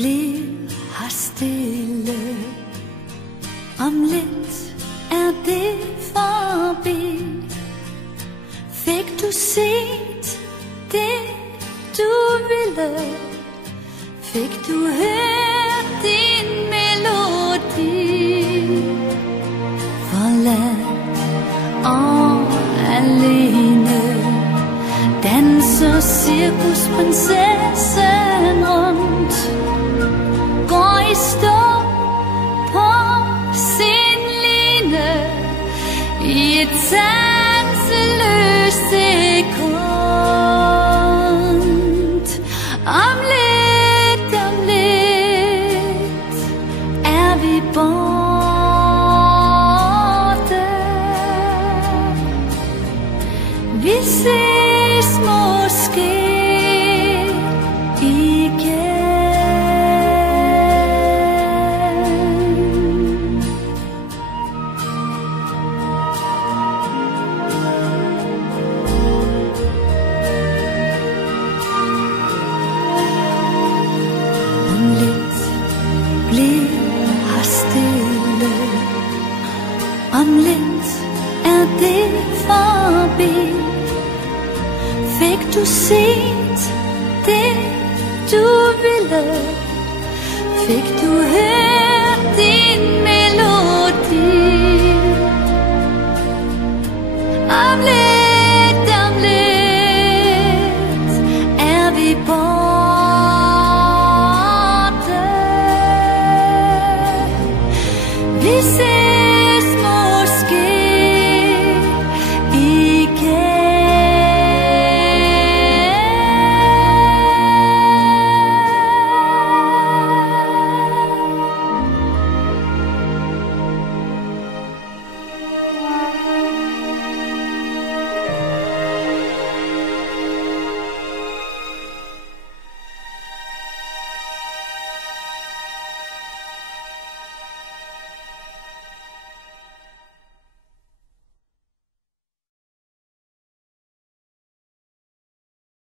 blev her stille. Om lidt er det forbi. Fik du set det du ville? Fik du hørt din melodi? Forladt og alene danser cirkusprinsessen rundt. Går i stå på sin line i et sanseløst sekund. Om lidt er vi borte. Vi ses måske igen. Om lidt bliver her stille. Om lidt er det forbi. Fik du set det du ville? Fik du hørt din melodi? Om lidt